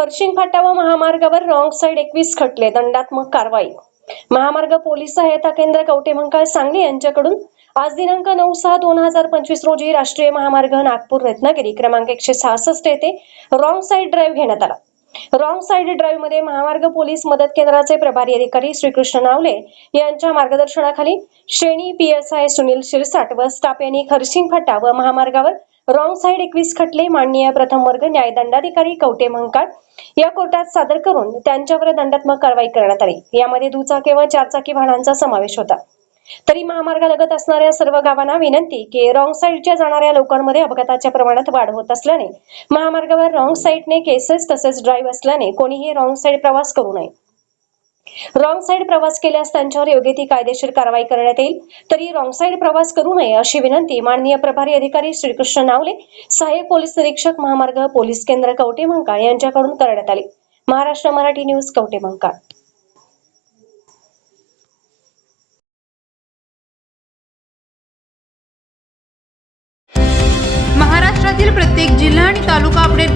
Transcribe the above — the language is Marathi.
हर्षिंग फाटा व महामार्गावर रॉंग साईड एकवीस खटले दंडात्मक कारवाई. महामार्ग पोलीस सहायता केंद्र कवटेमंकाळ सांगली यांच्याकडून आज दिनांक नऊ सहा दोन हजार पंचवीस रोजी राष्ट्रीय महामार्ग नागपूर रत्नागिरी क्रमांक एकशे सहासष्ट येथे रॉंग साईड ड्राईव्ह घेण्यात आला. रॉंग साईड ड्राईव्हमध्ये महामार्ग पोलीस मदत केंद्राचे प्रभारी अधिकारी श्रीकृष्ण नावले यांच्या मार्गदर्शनाखाली श्रेणी पीएसआय सुनील शिरसाट व स्टाफ यांनी खरसिंग फाटा व महामार्गावर रॉंग साईड एकवीस खटले माननीय प्रथम वर्ग न्यायदंडाधिकारी कवटे मंकाळ या कोर्टात सादर करून त्यांच्यावर दंडात्मक कारवाई करण्यात आली. यामध्ये दुचाकी व चारचाकी वाहनांचा समावेश होता. तरी महामार्गालगत असणाऱ्या सर्व गावांना विनंती की रॉंग साईडच्या जाणाऱ्या लोकांमध्ये अपघाताच्या प्रमाणात वाढ होत असल्याने महामार्गावर रॉंग साईडने केसेस तसेच ड्राईव्ह असल्याने कोणीही रॉंग साईड प्रवास करू नये. रॉंग साईड प्रवास केल्यास त्यांच्यावर योग्य ती कायदेशीर कारवाई करण्यात येईल. तरी रॉंग साईड प्रवास करू नये अशी विनंती माननीय प्रभारी अधिकारी श्रीकृष्ण नावले सहाय्यक पोलीस निरीक्षक महामार्ग पोलीस केंद्र कवटे मंकाळ यांच्याकडून करण्यात आली. महाराष्ट्र मराठी न्यूज कवटे मंकाळ. महाराष्ट्रातील प्रत्येक जिल्हा आणि तालुका अपडेट